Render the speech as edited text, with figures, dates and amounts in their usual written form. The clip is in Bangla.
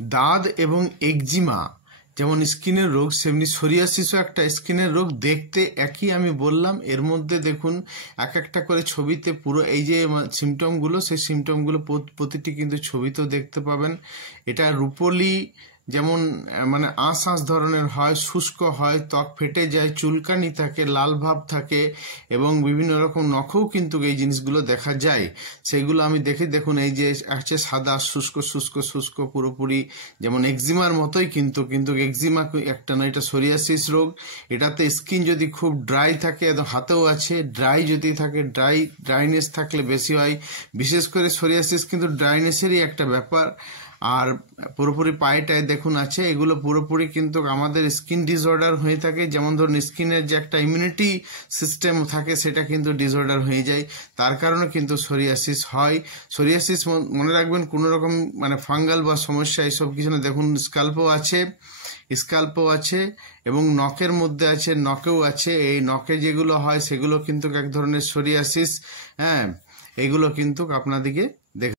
দাঁত এবং একজিমা যেমন স্কিনের রোগ, সেমনি সোরিয়াসিসও একটা স্কিনের রোগ। দেখতে একই, আমি বললাম। এর মধ্যে দেখুন এক একটা করে ছবিতে পুরো এই যে সিমটমগুলো, সেই সিমটমগুলো প্রতিটি কিন্তু ছবিতেও দেখতে পাবেন। এটা রূপলি যেমন মানে আঁশ আঁশ ধরনের হয়, শুষ্ক হয়, ত্বক ফেটে যায়, চুলকানি থাকে, লাল ভাব থাকে এবং বিভিন্ন রকম নখেও কিন্তু এই জিনিসগুলো দেখা যায়। সেগুলো আমি দেখে দেখুন এই যে আছে সাদা শুষ্ক শুষ্ক শুষ্ক পুরোপুরি যেমন একজিমার মতোই, কিন্তু একজিমা একটা নয়, এটা সোরিয়াসিস রোগ। এটাতে স্কিন যদি খুব ড্রাই থাকে, হাতেও আছে ড্রাই যদি থাকে, ড্রাইনেস থাকলে বেশি হয়। বিশেষ করে সোরিয়াসিস কিন্তু ড্রাইনেসেরই একটা ব্যাপার। আর পুরোপুরি পায়েটায় দেখুন আছে, এগুলো পুরোপুরি কিন্তু আমাদের স্কিন ডিসঅর্ডার হয়ে থাকে। যেমন ধরুন স্কিনের যে একটা ইমিউনিটি সিস্টেম থাকে সেটা কিন্তু ডিসঅর্ডার হয়ে যায়, তার কারণে কিন্তু সোরিয়াসিস হয়। সোরিয়াসিস মনে রাখবেন কোনো রকম মানে ফাঙ্গাল বা সমস্যা এইসব কিছু না। দেখুন স্কাল্পও আছে এবং নখের মধ্যে আছে, নখেও আছে। এই নখে যেগুলো হয় সেগুলো কিন্তু এক ধরনের সোরিয়াসিস। হ্যাঁ, এগুলো কিন্তু আপনাদেরকে